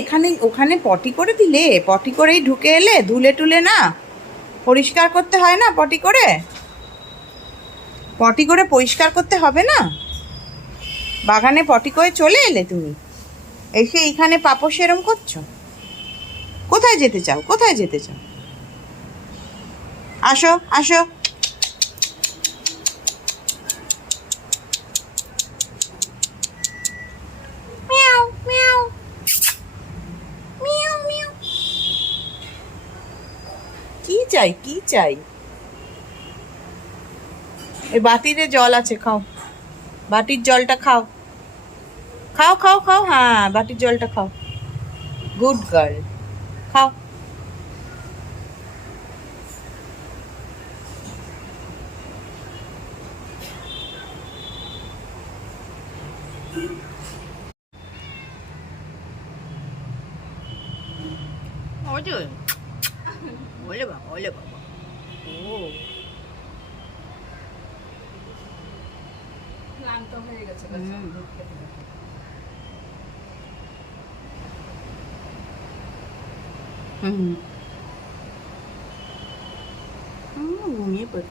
এখানে ওখানে পটি করে দিলে, পটি করেই ঢুকে এলে, ধুলে টুলে না পরিষ্কার করতে হয় না? পটি করে পরিষ্কার করতে হবে না? বাগানে পটি করে চলে এলে তুমি, এসে এইখানে পাপড় সেরম করছো। কোথায় যেতে চাও? কোথায় যেতে চাও? আসো আসো। মিয়াও মিয়াও মিয়াও মিয়াও। কি চাই, কি চাই? এই বাটিতে জল আছে, খাও। বাটির জলটা খাও, খাও খাও খাও। হ্যাঁ, বাটির জলটা খাও। গুড গার্ল, খাও। ওলে বাবা, ওলে বাবা। ও ক্লান্ত হয়ে গেছে। হুম হুম, ঘুমিয়ে পড়ে।